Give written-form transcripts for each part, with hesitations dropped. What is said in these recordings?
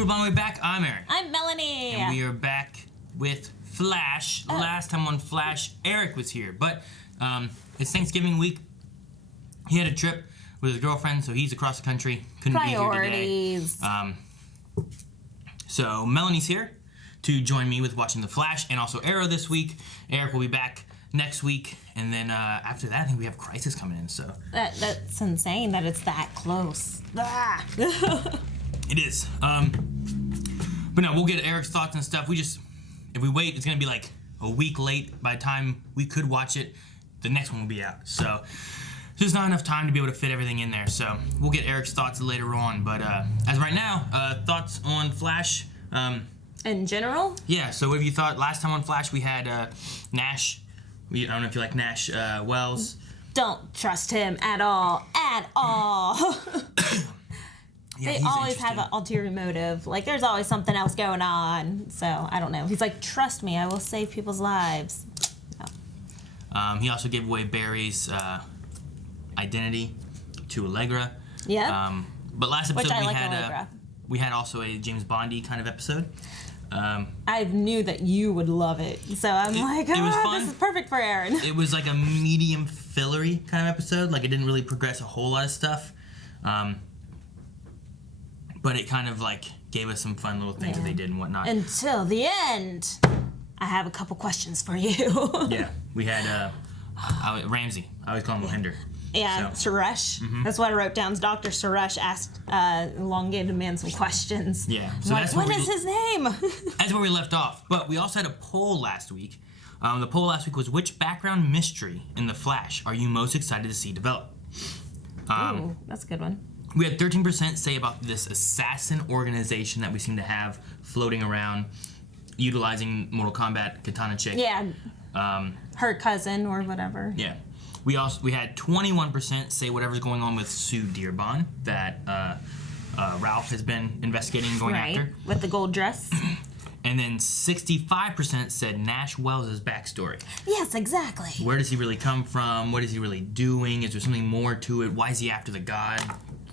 crew, by the way, back. I'm Aaron. I'm Melanie. And we are back with Flash. Last time on Flash, Eric was here. But it's Thanksgiving week. He had a trip with his girlfriend, so he's across the country. Couldn't be here today. So Melanie's here to join me with watching The Flash and also Arrow this week. Eric will be back next week. And then after that, I think we have Crisis coming in. So That's insane that it's that close. It is. But no, we'll get Eric's thoughts and stuff. If we wait, it's going to be like a week late. By the time we could watch it, the next one will be out. So there's not enough time to be able to fit everything in there. So we'll get Eric's thoughts later on. But as of right now, thoughts on Flash. In general? Yeah, so what have you thought? Last time on Flash, we had Nash. I don't know if you like Nash Wells. Don't trust him at all. At all. Yeah, they always have an ulterior motive. Like, there's always something else going on. So, I don't know. He's like, trust me, I will save people's lives. No. He also gave away Barry's identity to Allegra. Yeah. But last episode we had also a James Bondy kind of episode. I knew that you would love it. So I'm it was fun. This is perfect for Aaron. It was like a medium fillery kind of episode. Like, it didn't really progress a whole lot of stuff. But it kind of like gave us some fun little things that they did and whatnot. Until the end. I have a couple questions for you. Yeah, we had Ramsey. I always call him Mohinder. Yeah, so. Suresh. Mm-hmm. That's what I wrote down. Dr. Suresh asked elongated man some questions. Yeah. So that's what is his name? That's where we left off. But we also had a poll last week. The poll last week was, which background mystery in The Flash are you most excited to see develop? Ooh, that's a good one. We had 13% say about this assassin organization that we seem to have floating around, utilizing Mortal Kombat Katana Chick. Yeah. Her cousin or whatever. Yeah. We had 21% say whatever's going on with Sue Dearborn that Ralph has been investigating and going after. With the gold dress. And then 65% said Nash Wells' backstory. Yes, exactly. Where does he really come from? What is he really doing? Is there something more to it? Why is he after the god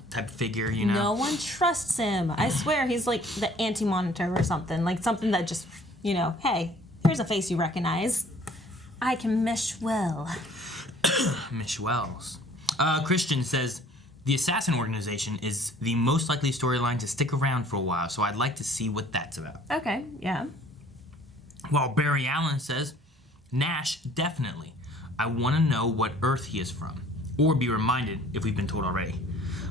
type of figure, you know? No one trusts him. I swear he's like the anti-monitor or something. Like something that just, hey, here's a face you recognize. I can mesh well. Mish Wells. Christian says, the assassin organization is the most likely storyline to stick around for a while, so I'd like to see what that's about. Okay, yeah. While Barry Allen says, Nash, definitely. I want to know what Earth he is from, or be reminded if we've been told already.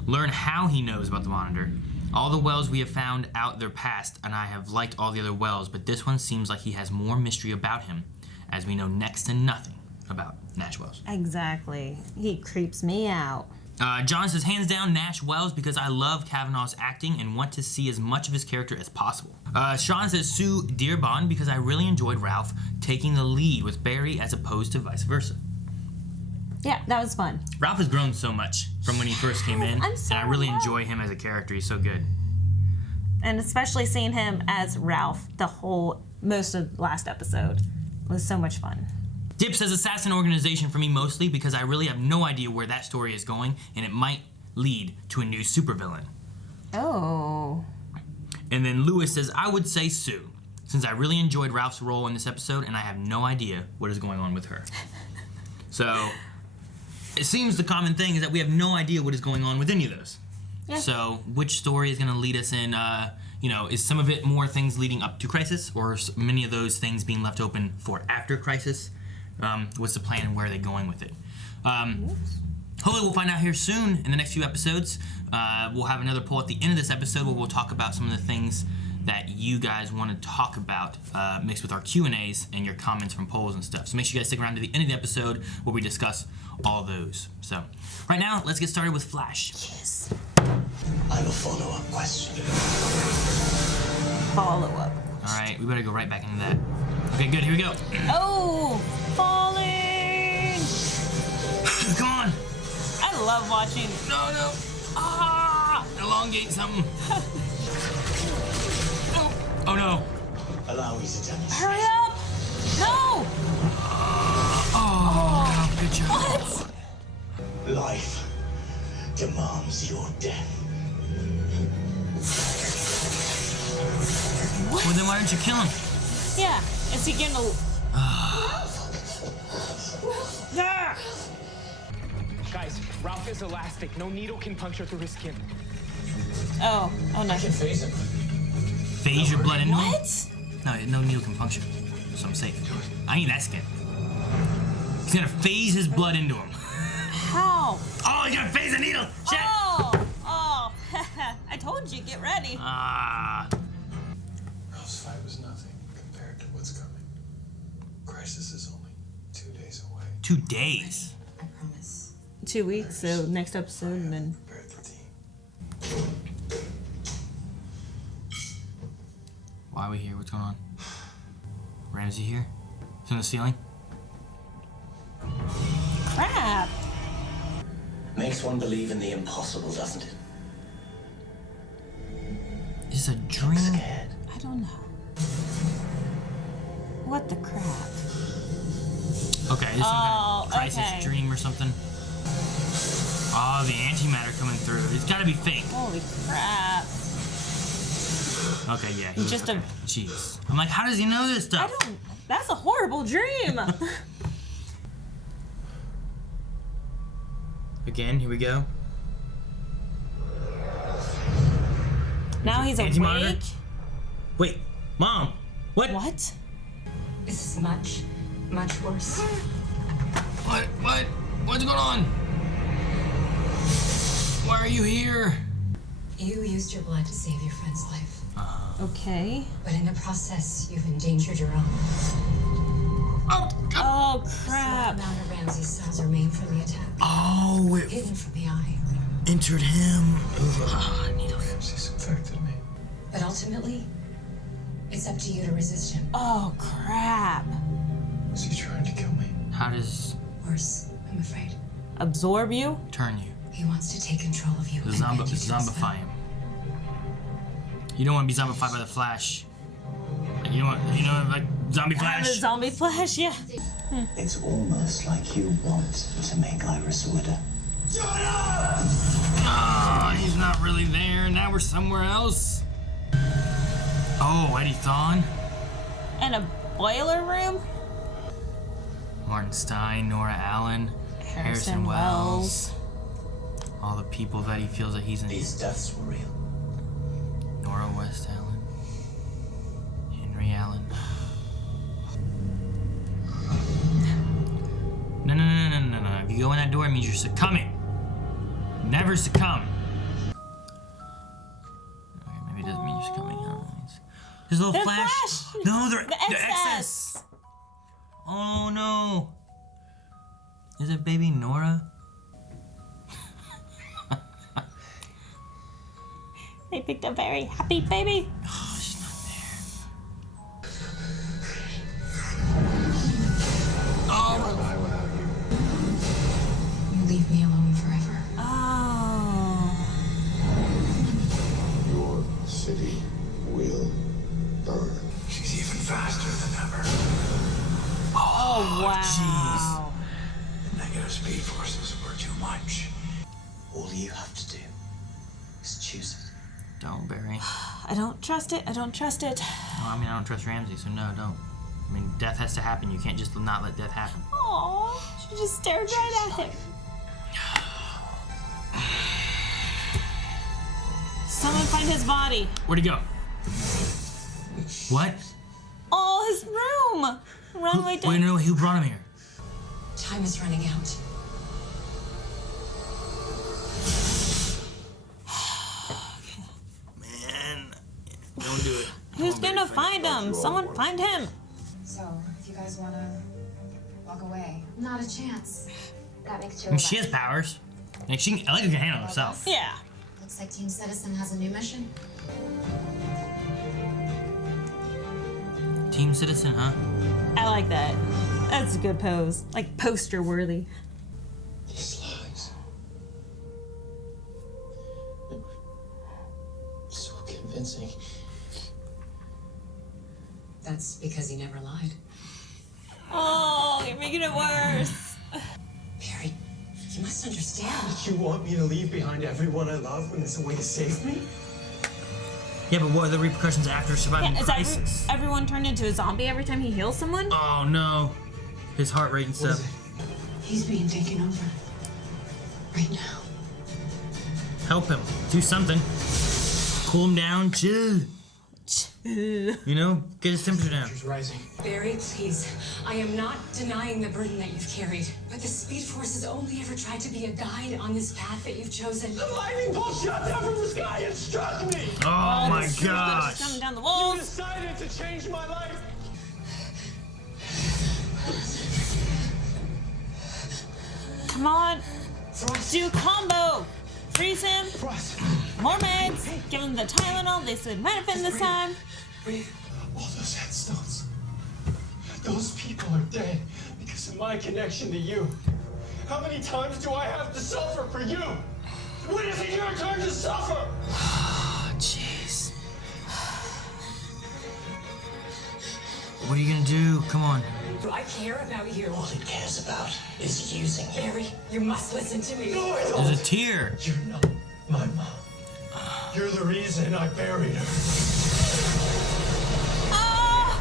Learn how he knows about the Monitor. All the Wells we have found out their past, and I have liked all the other Wells, but this one seems like he has more mystery about him, as we know next to nothing about Nash Wells. Exactly. He creeps me out. John says, hands down, Nash Wells, because I love Kavanaugh's acting and want to see as much of his character as possible. Sean says, Sue Dearborn, because I really enjoyed Ralph taking the lead with Barry as opposed to vice versa. Yeah, that was fun. Ralph has grown so much from when he first came in, and I really enjoy him as a character. He's so good. And especially seeing him as Ralph most of last episode was so much fun. Dip says assassin organization for me mostly because I really have no idea where that story is going, and it might lead to a new supervillain. Oh. And then Lewis says, I would say Sue, since I really enjoyed Ralph's role in this episode, and I have no idea what is going on with her. So, it seems the common thing is that we have no idea what is going on with any of those. Yeah. So, which story is going to lead us in, is some of it more things leading up to Crisis, or many of those things being left open for after Crisis? What's the plan and where are they going with it? Hopefully we'll find out here soon in the next few episodes. We'll have another poll at the end of this episode where we'll talk about some of the things that you guys want to talk about mixed with our Q&As and your comments from polls and stuff. So make sure you guys stick around to the end of the episode where we discuss all those. So right now, let's get started with Flash. Yes. I have a follow-up question. Follow-up. All right, we better go right back into that. Okay, good, here we go. Oh, falling! Come on! I love watching. No. Elongate something. Oh no. Allow me to demonstrate. Hurry up! No! Good job. What? Life demands your death. then why didn't you kill him? Yeah. Is he gonna? Ah! Guys, Ralph is elastic. No needle can puncture through his skin. Oh no. I can phase him. Phase your blood into him? What? No needle can puncture. So I'm safe. I ain't that skin. He's gonna phase his blood into him. How? Oh, he's gonna phase the needle! Shit! Oh. I told you, get ready. Ah. Ralph's fight was nothing compared to what's coming. Crisis is only 2 days away. 2 days. I promise. 2 weeks, so next episode, and then. Prepare the team. Why are we here? What's going on? Ramsey here? He's on the ceiling? Crap. Makes one believe in the impossible, doesn't it? Is this a dream? Scared. I don't know. What the crap? Okay, this is some kind of Oh, crisis okay. dream or something. Oh, the antimatter coming through. It's gotta be fake. Holy crap. Okay, yeah. He Just a. Jeez. I'm like, how does he know this I stuff? don't. That's a horrible dream. Again, here we go. Now he's Anti-monitor? awake. Wait, Mom! What? What? This is much, much worse. What? What's going on? Why are you here? You used your blood to save your friend's life. Okay. But in the process, you've endangered your own. Oh, God. Oh A small crap. amount of Ramsey's cells remain from the attack, Oh, it hidden from the eye. entered him. Ugh, needles. Ramsey's infected me. But ultimately, it's up to you to resist him. Oh crap. Is he trying to kill me? How does Worse, I'm afraid. Absorb you? turn you? He wants to take control of you. and bend you to his will. Zombify him. You don't want to be zombified by the Flash. Like, like Zombie The Flash. zombie flash, yeah. It's almost like you want to make Iris widow. Ah, he's not really there. Now we're somewhere else. Oh, Eddie Thawne. And a boiler room? Martin Stein, Nora Allen, Harrison Wells. All the people that he feels that he's in. These deaths were real. Nora West Allen. Henry Allen. No. If you go in that door, it means you're succumbing. Never succumb. Okay, maybe it doesn't mean you're succumbing. I don't know what it means. There's a little The flash. flash! No, The excess. Oh no. Is it baby Nora? They picked a very happy baby. Oh, she's not there. Oh. Die without you. You leave me alone forever. Oh. Your city will burn. She's even faster than ever. Oh, wow. Negative speed forces were too much. All you have to do is choose it. Don't, Barry. I don't trust it. I don't trust it. No, I mean, I don't trust Ramsey, so no, don't. I mean, death has to happen. You can't just not let death happen. Oh, she just stared right at him. Someone find his body. Where'd he go? What? Oh, his room. Run right Wait, down. no, who brought him here? Time is running out. Man, don't do it. Who's gonna find him? Someone find him. So, if you guys want to walk away. Not a chance. That makes I Joe mean, she has powers. Like, Alexa can handle herself. Yeah. Looks like Team Citizen has a new mission. Team Citizen, huh? I like that. That's a good pose. Like poster worthy. These lies. They were so convincing. That's because he never lied. Oh, you're making it worse. Barry, you must understand. You want me to leave behind everyone I love when there's a way to save me? Yeah, but what are the repercussions after surviving Yeah, is Crisis? everyone turned into a zombie every time he heals someone? Oh no. His heart rate and What is stuff. it? He's being taken over. Right now. Help him. Do something. Cool him down. Chill. You know, get his temperature down. Temperature's rising. Barry, please. I am not denying the burden that you've carried, but the Speed Force has only ever tried to be a guide on this path that you've chosen. The lightning bolt shot down from the sky and struck me! Oh my Just gosh. coming down the You walls. decided to change my life! Come on. Do combo. Freeze him. Frost, More meds. Give him the Tylenol. They said Metafin this time. breathe. All those headstones. Those people are dead because of my connection to you. How many times do I have to suffer for you? When is it your turn to suffer? Oh, jeez. What are you gonna do? Come on. Do I care about you? All it cares about is using you. Barry, you must listen to me. No, I There's don't. a tear. You're not my mom. You're the reason I buried her. Ah!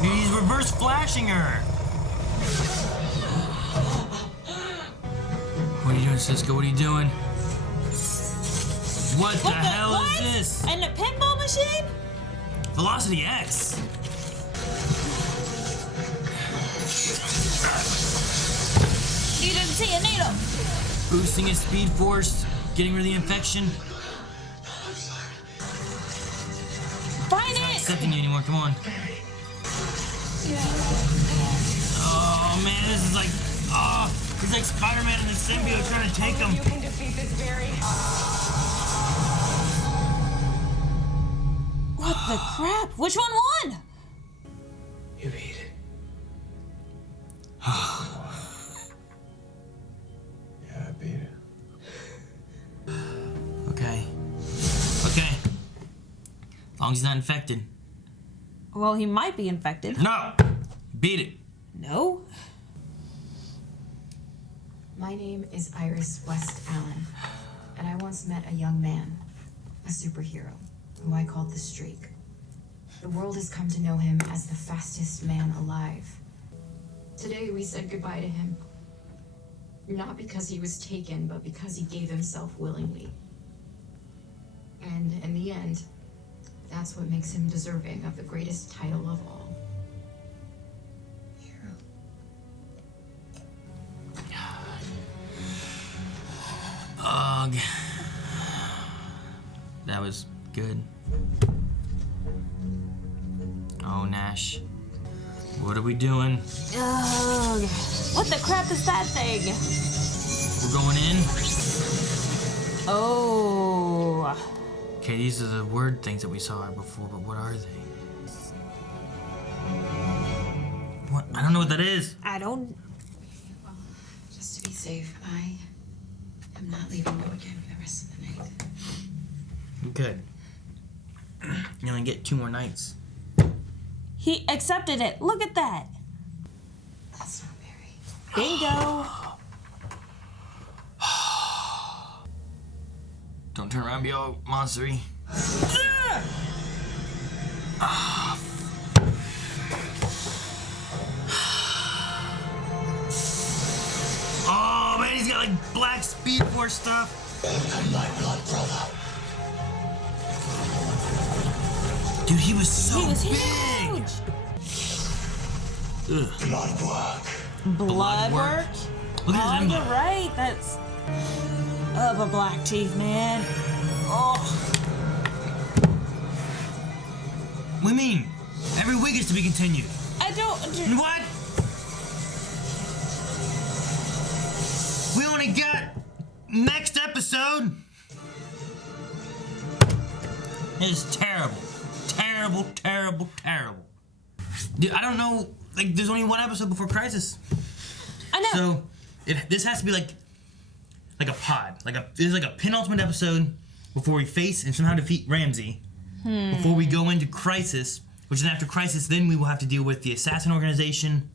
He's reverse flashing her. What are you doing, Cisco? What are you doing? What the hell what? is this? And a pinball machine? Velocity X. You didn't see a needle. Boosting his speed force, getting rid of the infection. Find Not it. accepting you anymore. Come on. Oh man, this is like, he's like Spider-Man and the symbiote trying to take him. You can defeat this, Barry. What the crap? Which one won? You beat it. Yeah, I beat it. Okay. Okay. As long as he's not infected. Well, he might be infected. No! Beat it. No. My name is Iris West Allen, and I once met a young man, a superhero, who I called the Streak. The world has come to know him as the fastest man alive. Today we said goodbye to him. Not because he was taken, but because he gave himself willingly. And in the end, that's what makes him deserving of the greatest title of all. Hero. Ugh. That was good. Oh, Nash. What are we doing? Ugh. What the crap is that thing? We're going in? Oh. Okay, these are the word things that we saw before, but what are they? What? I don't know what that is. I don't. Well, just to be safe, I am not leaving you again for the rest of the night. Good. You only get 2 more nights. He accepted it. Look at that. That's not Barry. Bingo. Don't turn around and be all monstery. Oh man, he's got like black speed force stuff. Welcome, my blood brother. Dude, he was so He was big. huge. Ugh. Blood work. Blood work. work. Look at Oh, his you're emblem. right. That's of a black teeth, man. Oh, What do you mean? Every week is to be continued. I don't. What? We only got next episode. It is terrible. Terrible, terrible, terrible. Dude, I don't know. Like, there's only one episode before Crisis. I know. So, this has to be like a pod. There's like a penultimate episode before we face and somehow defeat Ramsey. Before we go into Crisis, which is after Crisis, then we will have to deal with the assassin organization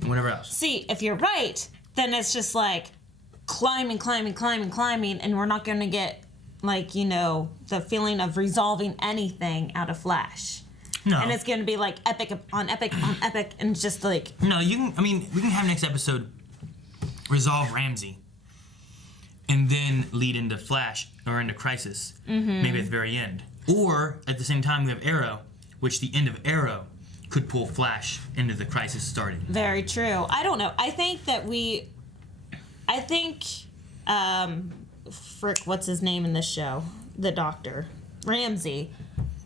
and whatever else. See, if you're right, then it's just like climbing, and we're not going to get like, you know, the feeling of resolving anything out of Flash. No. And it's going to be like epic on epic on epic, and just like... No, we can have next episode resolve Ramsey and then lead into Flash or into Crisis, maybe at the very end. Or, at the same time, we have Arrow, which the end of Arrow could pull Flash into the Crisis starting. Very true. I don't know. I think frick, what's his name in this show? The doctor. Ramsey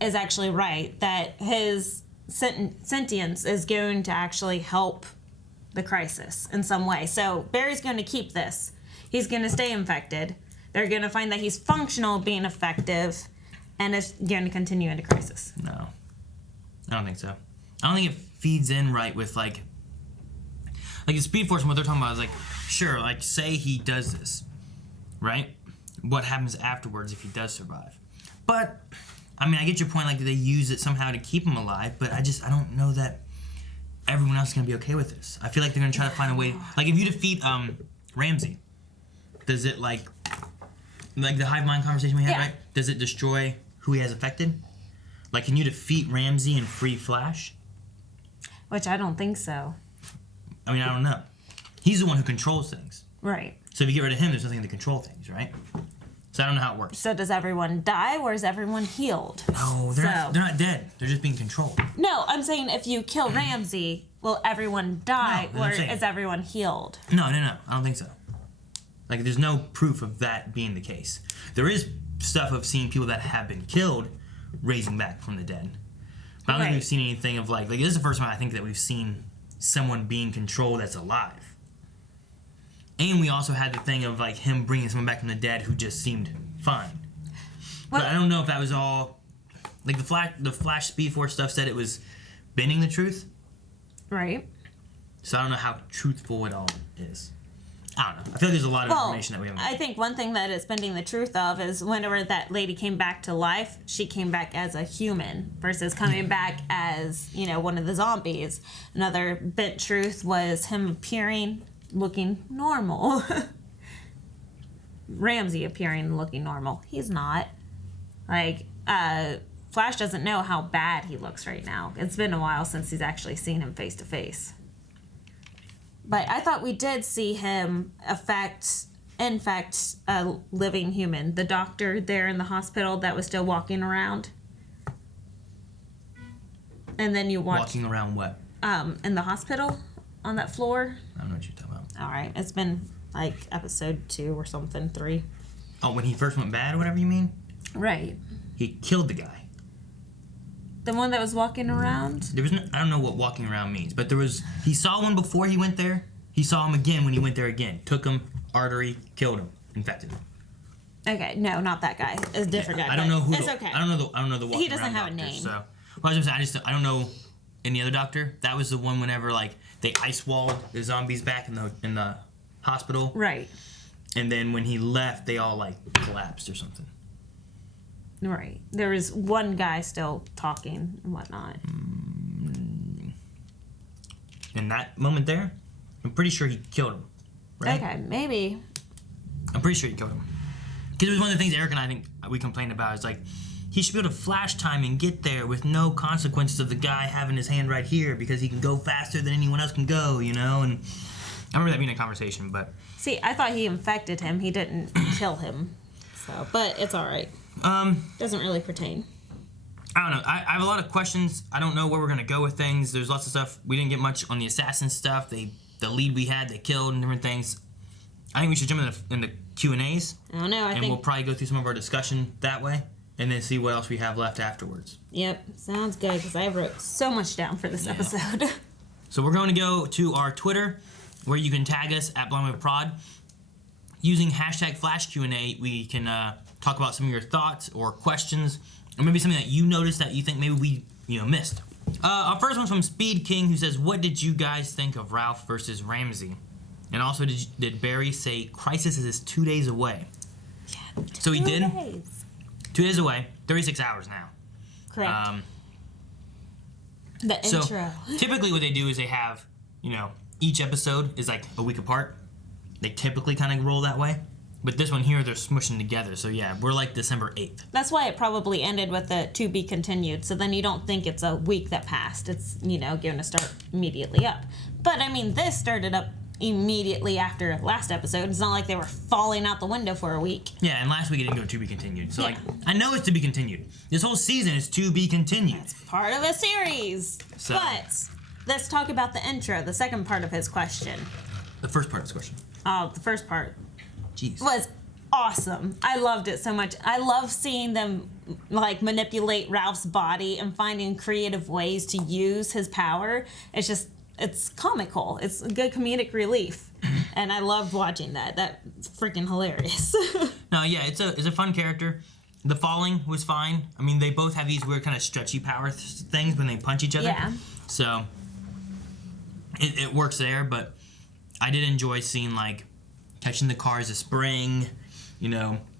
is actually right, that his sentience is going to actually help the Crisis in some way. So Barry's going to keep this. He's going to stay infected. They're going to find that he's functional, being effective, and it's going to continue into Crisis. No. I don't think so. I don't think it feeds in right with, like the Speed Force and what they're talking about is, like, sure, like, say he does this, right? What happens afterwards if he does survive? But, I mean, I get your point, like, they use it somehow to keep him alive, but I don't know that everyone else is going to be okay with this. I feel like they're going to try to find a way, like, if you defeat Ramsey, does it, like the hive mind conversation we had, right? Does it destroy who he has affected? Like, can you defeat Ramsey and free Flash? Which I don't think so. I mean, I don't know. He's the one who controls things. Right. So if you get rid of him, there's nothing to control things, right? So I don't know how it works. So does everyone die, or is everyone healed? No, they're not dead. They're just being controlled. No, I'm saying if you kill Ramsey, will everyone die, No, or I'm saying- is everyone healed? No. I don't think so. Like, there's no proof of that being the case. There is stuff of seeing people that have been killed raising back from the dead. But I don't think we've seen anything of, like, this is the first time I think that we've seen someone being controlled that's alive. And we also had the thing of, like, him bringing someone back from the dead who just seemed fine. Well, but I don't know if that was all... Like, the Flash Speed Force stuff said it was bending the truth. Right. So I don't know how truthful it all is. I don't know. I feel like there's a lot of information that we haven't... I think one thing that it's bending the truth of is whenever that lady came back to life, she came back as a human versus coming back as, you know, one of the zombies. Another bent truth was him appearing looking normal. Ramsey appearing looking normal. He's not. Like, Flash doesn't know how bad he looks right now. It's been a while since he's actually seen him face to face. But I thought we did see him infect a living human. The doctor there in the hospital that was still walking around. And then you watch... Walking around what? In the hospital on that floor. I don't know what you're talking about. All right. It's been like episode 2 or something, 3. Oh, when he first went bad or whatever you mean? Right. He killed the guy. The one that was walking around? There was I don't know what walking around means, but he saw one before he went there. He saw him again when he went there again. Took him, artery, killed him, infected him. Okay, no, not that guy. It's a different guy. I don't know who. It's okay. I don't know the walking He doesn't around have a doctor, name. So, well, I was gonna say, I don't know any other doctor. That was the one whenever, like, they ice walled the zombies back in the hospital. Right. And then when he left, they all, like, collapsed or something. Right. There was one guy still talking and whatnot. In that moment there, I'm pretty sure he killed him. Right? Okay, maybe. I'm pretty sure he killed him. Because it was one of the things Eric and I think we complained about. Is like, he should be able to flash time and get there with no consequences of the guy having his hand right here because he can go faster than anyone else can go, you know? And I remember that being a conversation, but... See, I thought he infected him. He didn't kill him. So, but it's all right. Doesn't really pertain. I don't know. I have a lot of questions. I don't know where we're going to go with things. There's lots of stuff. We didn't get much on the assassin stuff. The lead we had, they killed and different things. I think we should jump into Q&As. I don't know. I think we'll probably go through some of our discussion that way and then see what else we have left afterwards. Yep, sounds good because I wrote so much down for this episode. So we're going to go to our Twitter where you can tag us at BlindWaveProd. Using hashtag FlashQ&A, we can talk about some of your thoughts or questions or maybe something that you noticed that you think maybe we missed. Our first one's from Speed King, who says, what did you guys think of Ralph versus Ramsey? And also, did Barry say Crisis is 2 days away? Yeah, so he did. 2 days. 2 days away. 36 hours now. Correct. The so intro. Typically what they do is they have, each episode is like a week apart. They typically kind of roll that way. But this one here, they're smushing together. So yeah, we're like December 8th. That's why it probably ended with the to be continued. So then you don't think it's a week that passed. It's, going to start immediately up. But I mean, this started up immediately after last episode. It's not like they were falling out the window for a week. Yeah, and last week it didn't go to be continued. So I know it's to be continued. This whole season is to be continued. It's part of a series. So, but let's talk about the intro, the second part of his question. the first part of this question. Oh, the first part. Jeez. Was awesome. I loved it so much. I love seeing them manipulate Ralph's body and finding creative ways to use his power. It's comical. It's a good comedic relief. And I loved watching that. That's freaking hilarious. No, yeah, it's a fun character. The falling was fine. I mean, they both have these weird kind of stretchy power things when they punch each other. Yeah. So it works there, but I did enjoy seeing catching the car as a spring,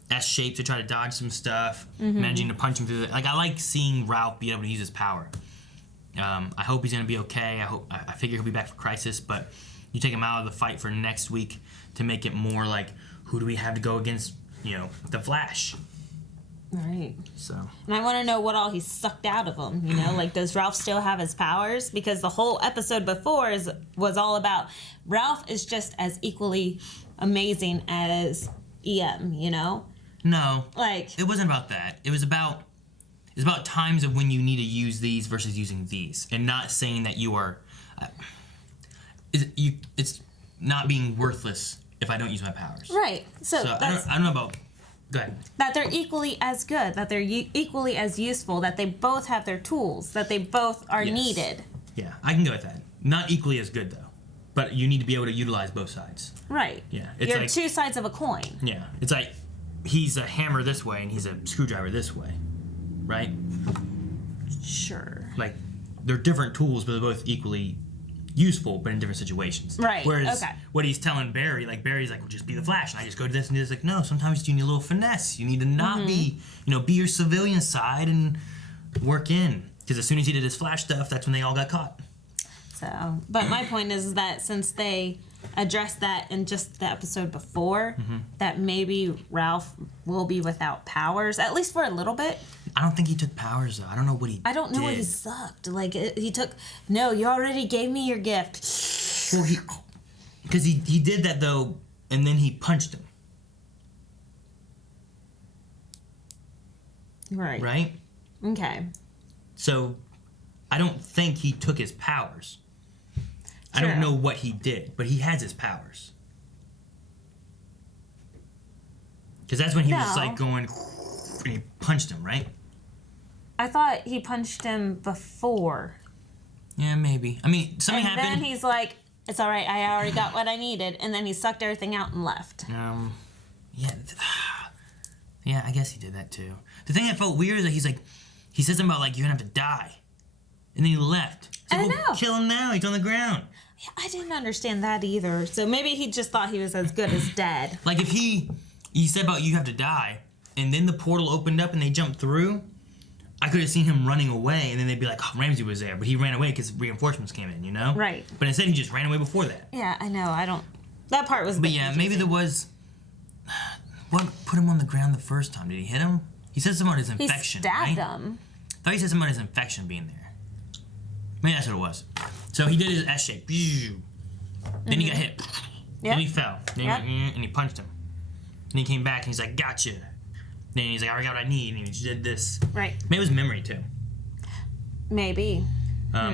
S shape to try to dodge some stuff, managing to punch him through I like seeing Ralph be able to use his power. I hope he's gonna be okay. I figure he'll be back for Crisis, but you take him out of the fight for next week to make it more who do we have to go against, the Flash. Right. So. And I want to know what all he sucked out of him. Does Ralph still have his powers? Because the whole episode before was all about Ralph is just as equally amazing as EM. No. It wasn't about that. It's about times of when you need to use these versus using these, and not saying that you are. It's not being worthless if I don't use my powers. Right. So I don't know about. Go ahead. That they're equally as good, that they're equally as useful, that they both have their tools, that they both are needed. Yeah, I can go with that. Not equally as good, though. But you need to be able to utilize both sides. Right. Yeah. You're two sides of a coin. Yeah. It's he's a hammer this way and he's a screwdriver this way. Right? Sure. They're different tools, but they're both equally useful, but in different situations. Right. Whereas okay. what he's telling Barry, Barry's well, just be the Flash, and I just go to this and this. No, sometimes you need a little finesse. You need to not be, be your civilian side and work in. Because as soon as he did his Flash stuff, that's when they all got caught. So, but my point is that since they addressed that in just the episode before, that maybe Ralph will be without powers, at least for a little bit. I don't think he took powers, though. I don't know what he I don't know did. what he sucked. He took, no, you already gave me your gift. Well, because he did that, though, and then he punched him. Right. Right? Okay. So, I don't think he took his powers. I True. don't know what he did, but he has his powers. Because that's when he was going, and he punched him, right? I thought he punched him before. Yeah, maybe. I mean, something happened. And then he's like, it's all right, I already got what I needed. And then he sucked everything out and left. Yeah. Yeah, I guess he did that too. The thing that felt weird is that he said something about, you're gonna have to die. And then he left. It's I know. Kill him now, he's on the ground. Yeah, I didn't understand that either. So maybe he just thought he was as good as dead. If he said about you have to die, and then the portal opened up and they jumped through, I could have seen him running away, and then they'd be like, oh, Ramsey was there, but he ran away because reinforcements came in, Right. But instead he just ran away before that. Yeah, I know. That part was a But bit yeah, confusing. maybe there was... What put him on the ground the first time? Did he hit him? He said something about his infection, He stabbed right? him. I thought he said something about his infection being there. Maybe that's what it was. So he did his S shape. Then he got hit. Then he fell. Then and he punched him. And he came back and he's like, gotcha. Then he's like, I already got what I need. And he just did this. Right. Maybe it was memory too. Maybe. I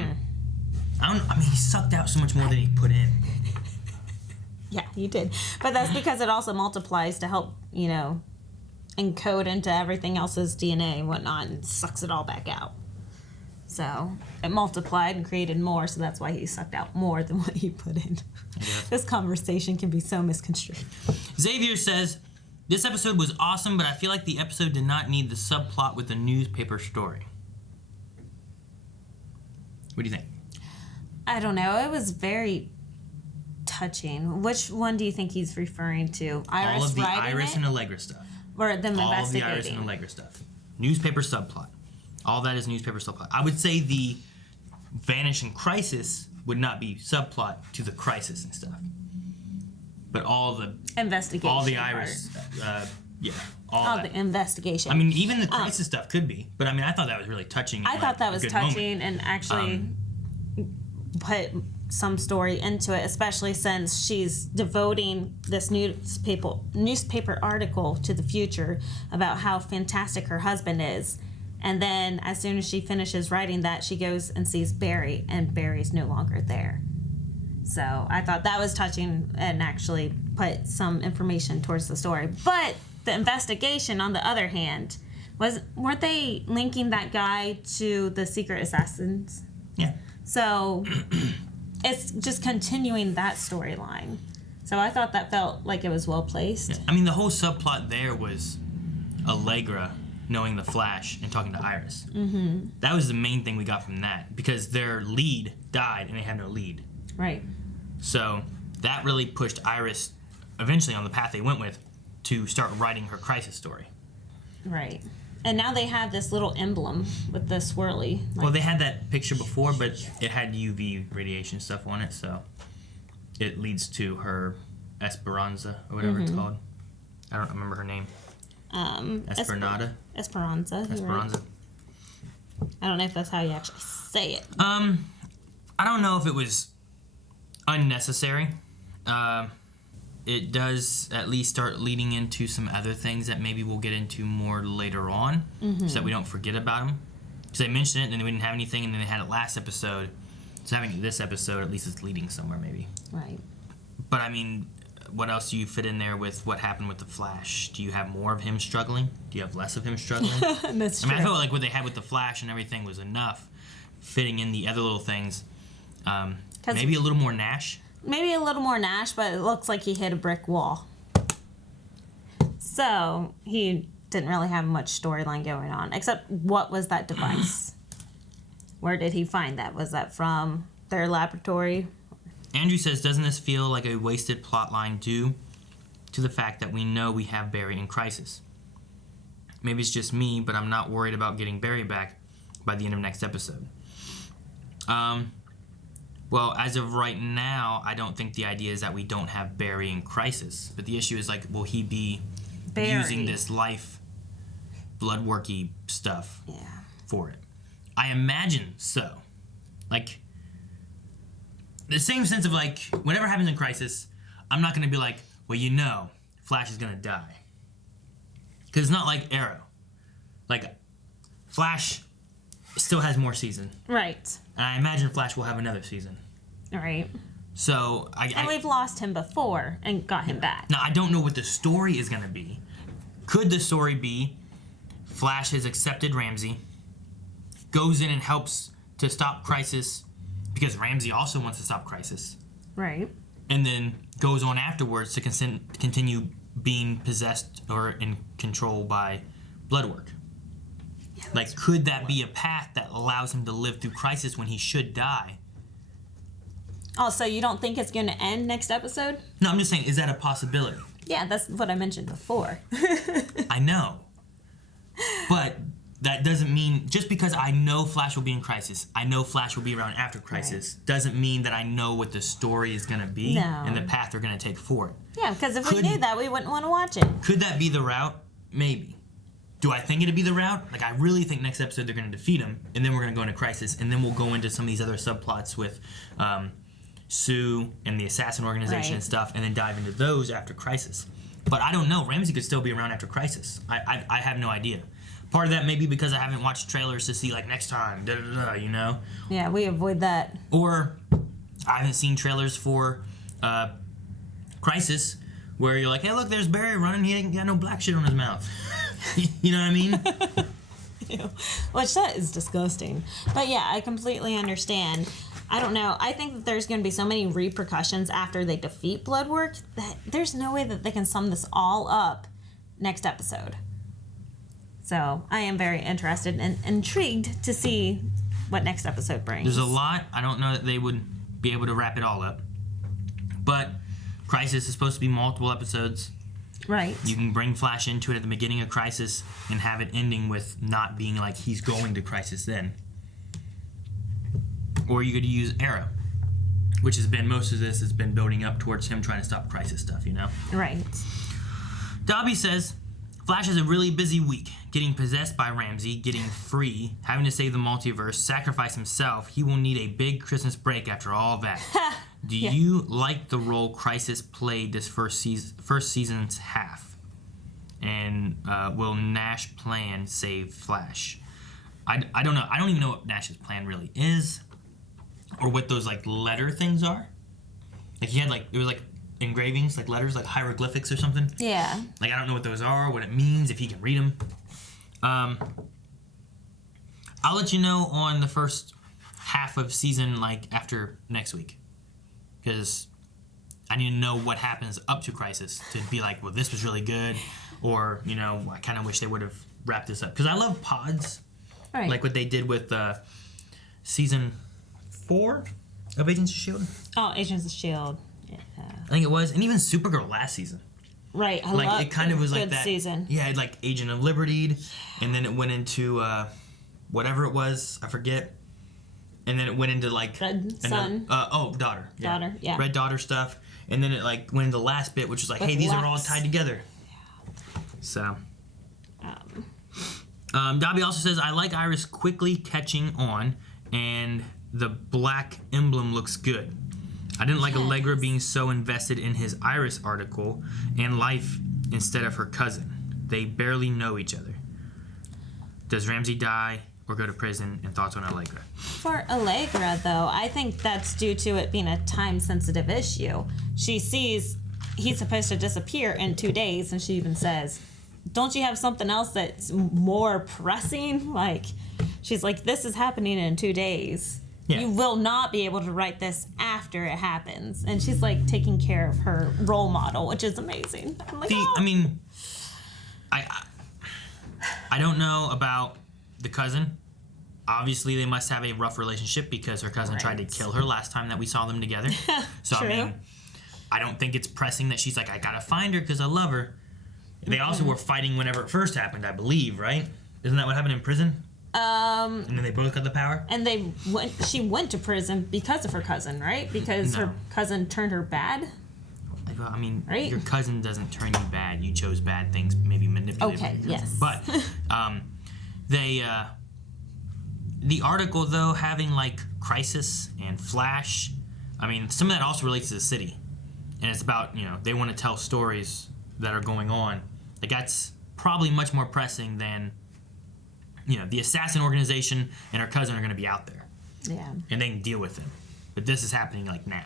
mean, he sucked out so much more than he put in. Yeah, you did. But that's because it also multiplies to help, encode into everything else's DNA and whatnot and sucks it all back out. So it multiplied and created more, so that's why he sucked out more than what he put in. This conversation can be so misconstrued. Xavier says, this episode was awesome, but I feel like the episode did not need the subplot with the newspaper story. What do you think? I don't know. It was very touching. Which one do you think he's referring to? Iris All of the writing Iris it? and Allegra stuff. Or them All of the investigating? Iris and Allegra stuff. Newspaper subplot. All that is newspaper subplot. I would say the Vanish and Crisis would not be subplot to the Crisis and stuff. but all the investigation, all the Iris, all the investigation. I mean, even the crisis stuff could be, but I mean, I thought that was really touching. I thought that was touching and actually put some story into it, especially since she's devoting this newspaper article to the future about how fantastic her husband is. And then as soon as she finishes writing that, she goes and sees Barry, and Barry's no longer there. So I thought that was touching and actually put some information towards the story. But the investigation, on the other hand, weren't they linking that guy to the secret assassins? Yeah. So it's just continuing that storyline. So I thought that felt like it was well placed. Yeah. I mean, the whole subplot there was Allegra knowing the Flash and talking to Iris. Mm-hmm. That was the main thing we got from that, because their lead died and they had no lead. Right. So that really pushed Iris eventually on the path they went with to start writing her crisis story. Right. And now they have this little emblem with the swirly. Well, they had that picture before, but it had UV radiation stuff on it, so it leads to her Esperanza, or whatever it's called. I don't remember her name. Esperanza. Esperanza. Esperanza. Right. I don't know if that's how you actually say it. I don't know if it was unnecessary. It does at least start leading into some other things that maybe we'll get into more later on, so that we don't forget about them. Because they mentioned it, and then we didn't have anything, and then they had it last episode. So having it this episode, at least it's leading somewhere, maybe. Right. But I mean, what else do you fit in there with what happened with the Flash? Do you have more of him struggling? Do you have less of him struggling? That's I mean, true. I felt like what they had with the Flash and everything was enough, fitting in the other little things. Maybe a little more Nash. Maybe a little more Nash, but it looks like he hit a brick wall. So he didn't really have much storyline going on, except what was that device? Where did he find that? Was that from their laboratory? Andrew says, doesn't this feel like a wasted plot line due to the fact that we know we have Barry in crisis? Maybe it's just me, but I'm not worried about getting Barry back by the end of next episode. Well, as of right now, I don't think the idea is that we don't have Barry in crisis. But the issue is, like, will he be using this life blood worky stuff for it? I imagine so. Like, the same sense of, like, whatever happens in crisis, I'm not going to be like, well, you know, Flash is going to die. Because it's not like Arrow. Like, Flash still has more season. Right. And I imagine Flash will have another season. Right. So, and we've lost him before and got him back. Now, I don't know what the story is going to be. Could the story be Flash has accepted Ramsey, goes in and helps to stop Crisis, because Ramsey also wants to stop Crisis. Right. And then goes on afterwards to continue being possessed or in control by Bloodwork. Like, could that be a path that allows him to live through Crisis when he should die? Oh, so you don't think it's going to end next episode? No, I'm just saying, is that a possibility? Yeah, that's what I mentioned before. I know. But that doesn't mean, just because I know Flash will be in Crisis, I know Flash will be around after Crisis, doesn't mean that I know what the story is going to be and the path they're going to take for it. Yeah, because if we knew that, we wouldn't want to watch it. Could that be the route? Maybe. Do I think it'd be the route? Like, I really think next episode they're going to defeat him, and then we're going to go into Crisis, and then we'll go into some of these other subplots with Sue and the Assassin Organization and stuff, and then dive into those after Crisis. But I don't know. Ramsey could still be around after Crisis. I have no idea. Part of that may be because I haven't watched trailers to see, like, next time, you know? Yeah, we avoid that. Or I haven't seen trailers for Crisis where you're like, hey, look, there's Barry running. He ain't got no black shit on his mouth. You know what I mean? Which, that is disgusting. But yeah, I completely understand. I don't know. I think that there's going to be so many repercussions after they defeat Bloodwork that there's no way that they can sum this all up next episode. So I am very interested and intrigued to see what next episode brings. There's a lot. I don't know that they would be able to wrap it all up. But Crisis is supposed to be multiple episodes. Right. You can bring Flash into it at the beginning of Crisis and have it ending with not being like he's going to Crisis then. Or you could use Arrow. which has been most of this has been building up towards him trying to stop Crisis stuff, you know. Right. Dobby says Flash has a really busy week, getting possessed by Ramsey, getting free, having to save the multiverse, sacrifice himself. He will need a big Christmas break after all that. Do you like the role Crisis played this first season's half? And will Nash plan save Flash? I don't know. I don't even know what Nash's plan really is, or what those like letter things are. Like he had like it was like engravings, like letters, like hieroglyphics or something. Yeah. Like I don't know what those are, what it means, if he can read them. I'll let you know on the first half of season, like after next week, because I need to know what happens up to Crisis to be like, well, this was really good, or you know, I kind of wish they would have wrapped this up because I love pods, Right. like what they did with season 4 of Agents of Shield. Oh, Agents of Shield. Yeah. I think it was, and even Supergirl last season. Right. I Like love it kind of was like good that. season. Yeah, it like Agent of Liberty, and then it went into whatever it was, I forget. And then it went into like Red Sun. Daughter. Daughter, yeah. Red Daughter stuff, and then it like went into the last bit, which was like, With hey, these are all Lex. tied together. So. Um, Dobby also says, I like Iris quickly catching on, and the black emblem looks good. I didn't like Allegra being so invested in his Iris article and life instead of her cousin. They barely know each other. Does Ramsey die or go to prison? And thoughts on Allegra? For Allegra, though, I think that's due to it being a time-sensitive issue. She sees he's supposed to disappear in 2 days, and she even says, don't you have something else that's more pressing? Like, she's like, this is happening in 2 days. Yeah. You will not be able to write this after it happens. And she's like taking care of her role model, which is amazing. I'm like, oh. I mean, I don't know about the cousin. Obviously, they must have a rough relationship because her cousin tried to kill her last time that we saw them together. So, True. I mean, I don't think it's pressing that she's like, I gotta find her because I love her. They also were fighting whenever it first happened, I believe, right? Isn't that what happened in prison? And then they both got the power? And she went to prison because of her cousin, right? Because her cousin turned her bad. I mean, Right? your cousin doesn't turn you bad. You chose bad things, maybe manipulated by Okay, your cousin. yes. But the article, though, having like Crisis and Flash, I mean, some of that also relates to the city. And it's about, you know, they want to tell stories that are going on. Like, that's probably much more pressing than, you know, the assassin organization and her cousin are going to be out there. Yeah. And they can deal with them. But this is happening, like, now.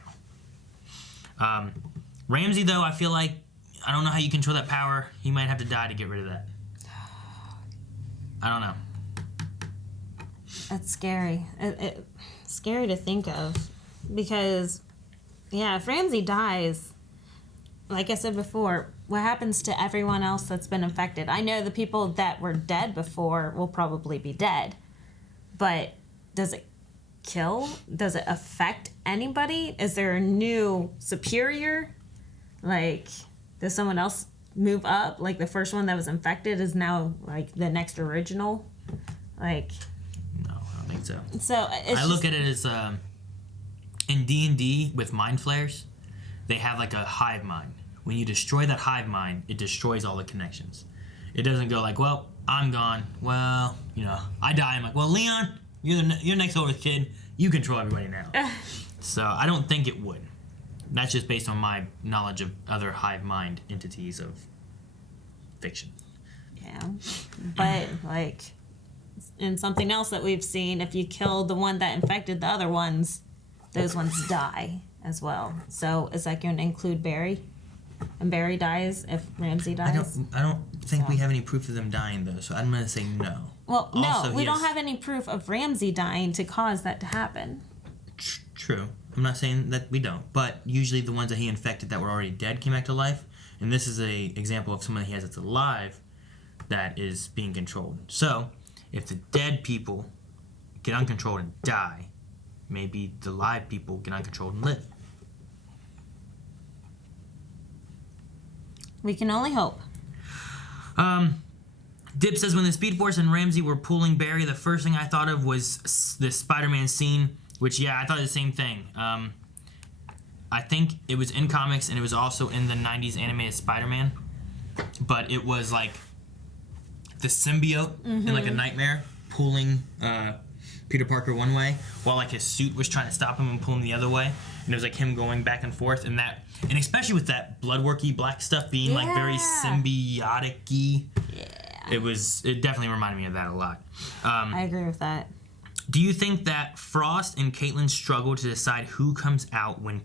Ramsey, though, I feel like, I don't know how you control that power. He might have to die to get rid of that. I don't know. It's scary. It's scary to think of. Because, yeah, if Ramsey dies, like I said before, what happens to everyone else that's been infected? I know the people that were dead before will probably be dead. But does it kill? Does it affect anybody? Is there a new superior? Like, does someone else move up? Like, the first one that was infected is now, like, the next original? Like... No, I don't think so. So it's I look at it as in D&D with mind flayers, they have like a hive mind. When you destroy that hive mind, it destroys all the connections. It doesn't go like, well, I'm gone. Well, you know, I die. I'm like, well, Leon, you're next oldest kid. You control everybody now. So I don't think it would. That's just based on my knowledge of other hive mind entities of fiction. Yeah. But, like, in something else that we've seen, if you kill the one that infected the other ones, those ones die as well. So is that going to include Barry? And Barry dies if Ramsey dies? I don't think we have any proof of them dying, though, so I'm going to say no. Well, Also, no, we he don't has- have any proof of Ramsey dying to cause that to happen. True. I'm not saying that we don't, but usually the ones that he infected that were already dead came back to life, and this is a example of someone he has that's alive that is being controlled. So, if the dead people get uncontrolled and die, maybe the live people get uncontrolled and live. We can only hope. Dip says, when the Speed Force and Ramsey were pulling Barry, the first thing I thought of was the Spider-Man scene, which, yeah, I thought the same thing. I think it was in comics and it was also in the 90s animated Spider-Man. But it was like the symbiote in like a nightmare pulling Peter Parker one way while like his suit was trying to stop him and pull him the other way. And it was like him going back and forth, and especially with that bloodworky black stuff being like very symbiotic-y. Yeah. It definitely reminded me of that a lot. I agree with that. Do you think that Frost and Caitlyn's struggle to decide who comes out when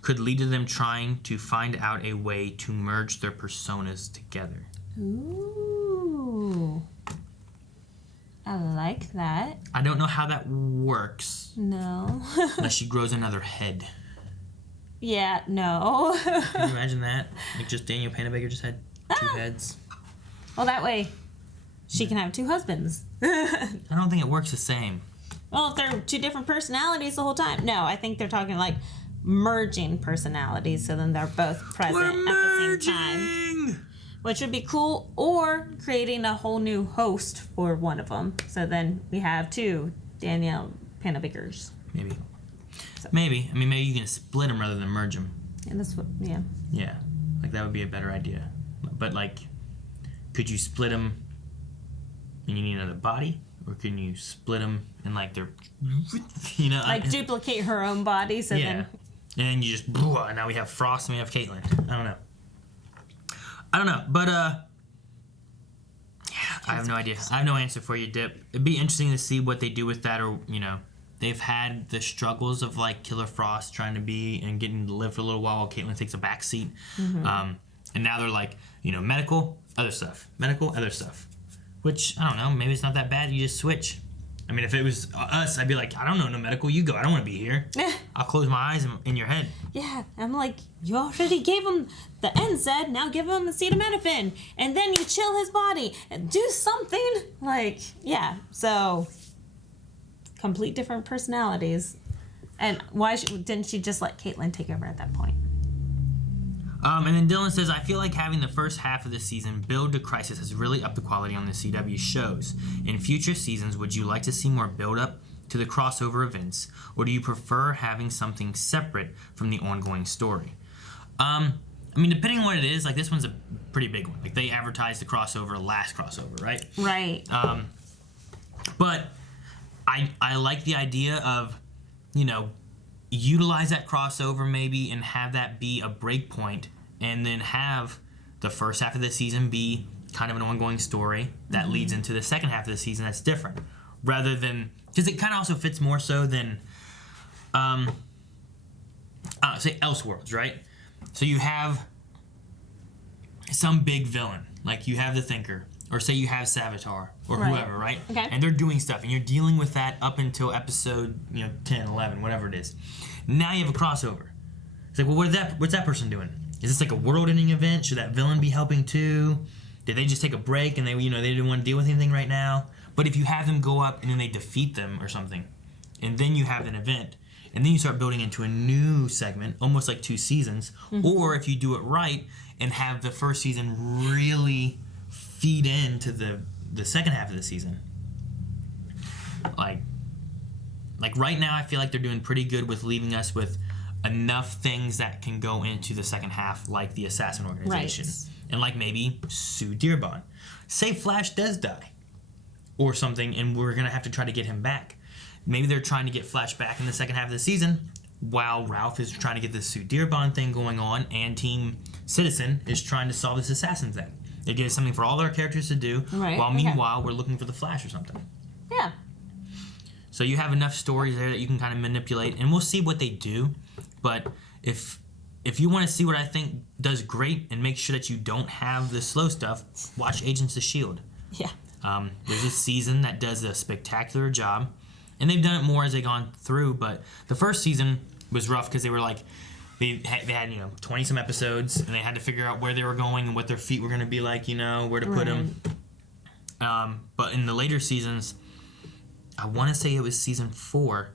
could lead to them trying to find out a way to merge their personas together? Ooh. I like that. I don't know how that works. No. Unless she grows another head. Yeah, no. Can you imagine that? Like just Daniel Panabaker just had 2 heads. Well, that way she can have 2 husbands. I don't think it works the same. Well, if they're 2 different personalities the whole time. No, I think they're talking like merging personalities, so then they're both present at the same time. Which would be cool, or creating a whole new host for one of them. So then we have 2 Danielle Panabakers. Maybe. Maybe. I mean, maybe you can split them rather than merge them. And that's what, yeah. Yeah. Like, that would be a better idea. But, like, could you split them and you need another body? Or can you split them and, like, they're, you know? Like, duplicate her own body, so then... And then you just, and now we have Frost and we have Caitlyn. I don't know, but yeah, I have no idea. I have no answer for you, Dip. It'd be interesting to see what they do with that, or they've had the struggles of like Killer Frost trying to be and getting to live for a little while Caitlyn takes a back seat, and now they're like, medical, other stuff, which I don't know. Maybe it's not that bad. You just switch. I mean, if it was us, I'd be like, I don't know, no medical. You go. I don't want to be here. I'll close my eyes in your head. Yeah, I'm like, you already gave him the NSAID, now give him acetaminophen, and then you chill his body and do something. Like, yeah, so complete different personalities. And why didn't she just let Caitlyn take over at that point? And then Dylan says, I feel like having the first half of the season build to Crisis has really upped the quality on the CW shows. In future seasons, would you like to see more build-up to the crossover events, or do you prefer having something separate from the ongoing story? I mean, depending on what it is, like this one's a pretty big one. Like they advertised the last crossover, right? Right. But I like the idea of, utilize that crossover maybe and have that be a break point, and then have the first half of the season be kind of an ongoing story that leads into the second half of the season that's different, rather than, because it kind of also fits more so than say Elseworlds, right? So you have some big villain, like you have the Thinker, or say you have Savitar, or whoever, right? Okay. And they're doing stuff, and you're dealing with that up until episode 10, 11, whatever it is. Now you have a crossover. It's like, well, what's that person doing? Is this like a world-ending event? Should that villain be helping too? Did they just take a break and they didn't want to deal with anything right now? But if you have them go up and then they defeat them or something, and then you have an event, and then you start building into a new segment, almost like 2 seasons, or if you do it right and have the first season really feed into the second half of the season. Like right now, I feel like they're doing pretty good with leaving us with enough things that can go into the second half, like the Assassin Organization. Right. And like maybe Sue Dearborn. Say Flash does die or something, and we're going to have to try to get him back. Maybe they're trying to get Flash back in the second half of the season while Ralph is trying to get this Sue Dearborn thing going on, and Team Citizen is trying to solve this assassin thing. They give us something for all their characters to do, while meanwhile we're looking for the Flash or something. Yeah. So you have enough stories there that you can kind of manipulate, and we'll see what they do. But if you want to see what I think does great and make sure that you don't have the slow stuff, watch Agents of S.H.I.E.L.D. Yeah. There's a season that does a spectacular job, and they've done it more as they've gone through. But the first season was rough because they were like, they had 20-some episodes, and they had to figure out where they were going and what their feet were going to be like, where to put them. But in the later seasons, I want to say it was season 4,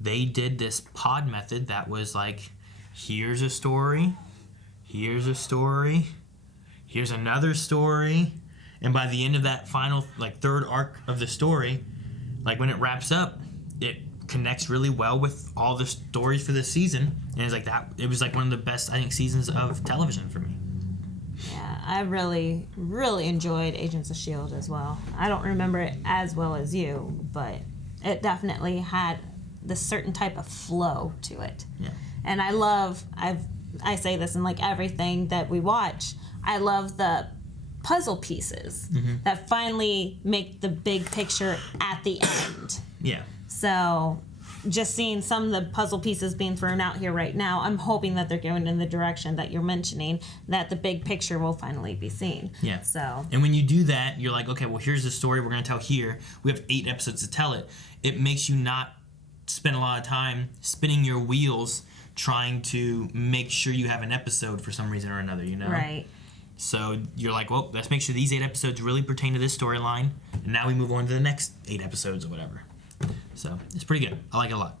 they did this pod method that was like, here's a story, here's another story, and by the end of that final, like, third arc of the story, like, when it wraps up, it connects really well with all the stories for this season, and it's like that. It was like one of the best, I think, seasons of television for me. Yeah, I really, really enjoyed Agents of S.H.I.E.L.D. as well. I don't remember it as well as you, but it definitely had this certain type of flow to it. Yeah. And I say this in like everything that we watch, I love the puzzle pieces that finally make the big picture at the end. Yeah. So just seeing some of the puzzle pieces being thrown out here right now, I'm hoping that they're going in the direction that you're mentioning, that the big picture will finally be seen. Yeah. So. And when you do that, you're like, okay, well, here's the story we're going to tell here. We have 8 episodes to tell it. It makes you not spend a lot of time spinning your wheels trying to make sure you have an episode for some reason or another, you know? Right. So you're like, well, let's make sure these 8 episodes really pertain to this storyline, and now we move on to the next 8 episodes or whatever. So it's pretty good. I like it a lot.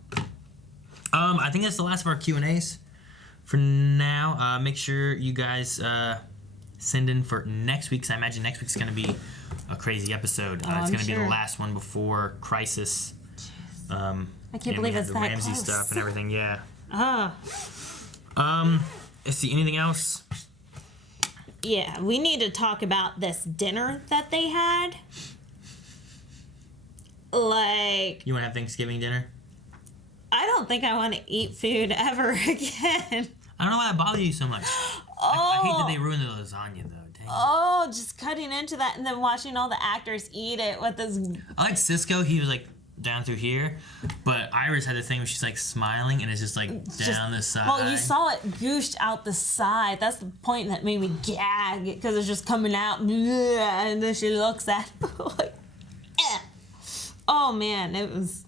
I think that's the last of our Q&As for now. Make sure you guys send in for next week, because I imagine next week's going to be a crazy episode. It's going to be the last one before Crisis. I can't believe it's the that Ramsey close. stuff and everything, yeah. Uh, Let's see, anything else? yeah, we need to talk about this dinner that they had. Like, You want to have Thanksgiving dinner? I don't think I want to eat food ever again. I don't know why that bothers you so much. I hate that they ruined the lasagna, though. Dang. Oh, just cutting into that and then watching all the actors eat it with this. I like Cisco. He was like down through here, but Iris had the thing where she's like smiling and it's just like down the side. Well, you saw it gooshed out the side. That's the point that made me gag, because it's just coming out, and then she looks at it like, eh. Oh man, it was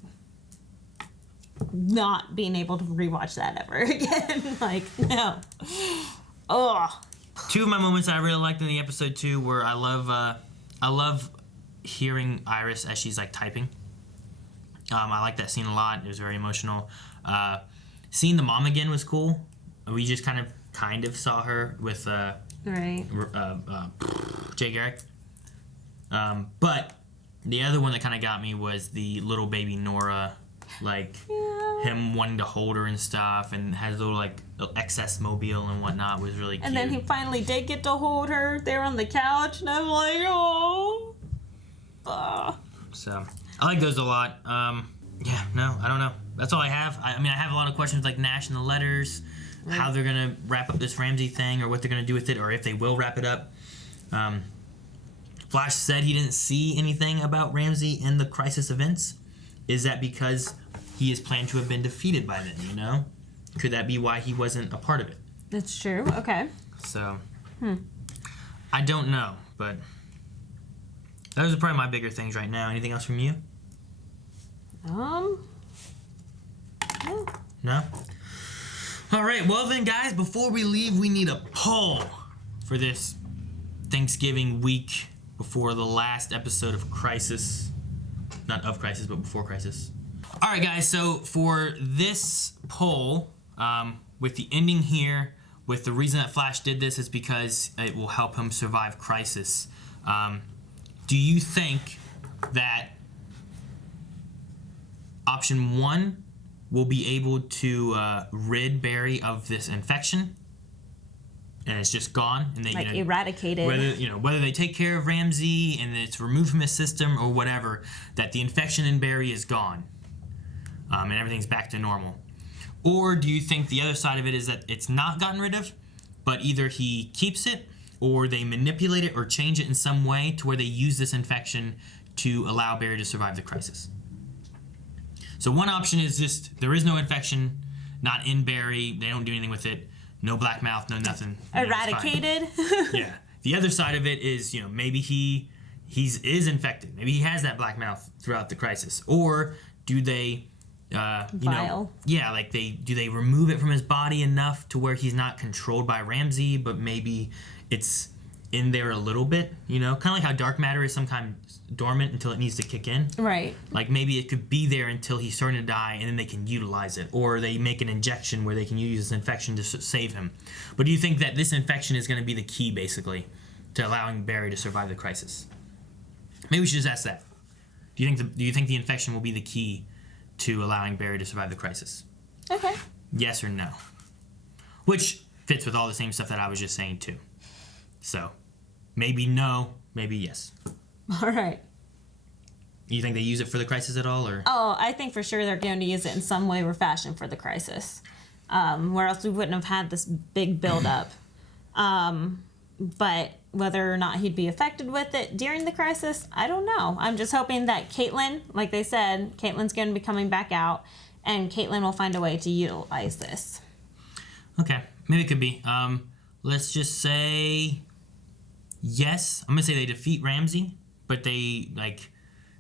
not being able to rewatch that ever again. Like, no. Ugh. 2 of my moments I really liked in the episode 2 were I love hearing Iris as she's like typing. I like that scene a lot. It was very emotional. Seeing the mom again was cool. We just kind of saw her with Right. Jay Garrick. But the other one that kind of got me was the little baby Nora, like him wanting to hold her and stuff, and had a little like excess mobile and whatnot, was really cute. And then he finally did get to hold her there on the couch, and I'm like, oh. So I like those a lot. Yeah, no, I don't know. That's all I have. I mean, I have a lot of questions like Nash and the letters, how they're gonna wrap up this Ramsey thing, or what they're gonna do with it, or if they will wrap it up. Flash said he didn't see anything about Ramsey in the Crisis events. Is that because he is planned to have been defeated by then, you know? Could that be why he wasn't a part of it? That's true. Okay. So, I don't know, but those are probably my bigger things right now. Anything else from you? No. No? All right, well then, guys, before we leave, we need a poll for this Thanksgiving week before the last episode of Crisis. Not of Crisis, but before Crisis. All right, guys, so for this poll, with the ending here, with the reason that Flash did this is because it will help him survive Crisis. Do you think that option 1 will be able to rid Barry of this infection, and it's just gone, and they Like eradicated. whether they take care of Ramsey and it's removed from his system or whatever, that the infection in Barry is gone, and everything's back to normal? Or do you think the other side of it is that it's not gotten rid of, but either he keeps it or they manipulate it or change it in some way to where they use this infection to allow Barry to survive the Crisis? So one option is just there is no infection, not in Barry, they don't do anything with it, no black mouth, no nothing. Eradicated. Yeah. The other side of it is, maybe he is infected. Maybe he has that black mouth throughout the Crisis. Or do they, Vial. do they remove it from his body enough to where he's not controlled by Ramsey, but maybe it's in there a little bit, kind of like how dark matter is sometimes dormant until it needs to kick in. Right. Like maybe it could be there until he's starting to die, and then they can utilize it, or they make an injection where they can use this infection to save him. But do you think that this infection is going to be the key, basically, to allowing Barry to survive the Crisis? Maybe we should just ask that. Do you think the infection will be the key to allowing Barry to survive the crisis. Okay. Yes or no? Which fits with all the same stuff that I was just saying too. So, maybe no, maybe yes. All right. You think they use it for the crisis at all, or? Oh, I think for sure they're going to use it in some way or fashion for the crisis. Where else we wouldn't have had this big buildup. But whether or not he'd be affected with it during the crisis, I don't know. I'm just hoping that Caitlin, like they said, Caitlin's going to be coming back out, and Caitlin will find a way to utilize this. Okay, maybe it could be. Let's just say yes. I'm gonna say they defeat Ramsey, but they like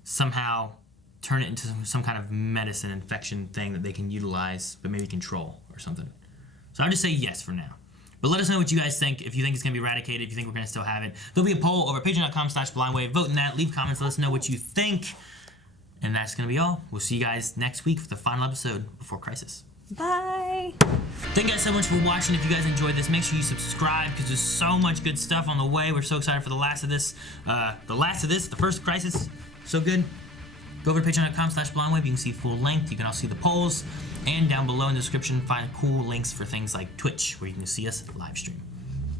somehow turn it into some kind of medicine infection thing that they can utilize, but maybe control or something. So I'll just say yes for now. But let us know what you guys think. If you think it's going to be eradicated, if you think we're going to still have it. There'll be a poll over at patreon.com/blindwave. Vote in that. Leave comments. Let us know what you think. And that's going to be all. We'll see you guys next week for the final episode before Crisis. Bye. Thank you guys so much for watching. If you guys enjoyed this, make sure you subscribe because there's so much good stuff on the way. We're so excited for the last of this. The first Crisis. So good. Go over to patreon.com/blindwave. You can see full length. You can also see the polls. And down below in the description, find cool links for things like Twitch, where you can see us live stream.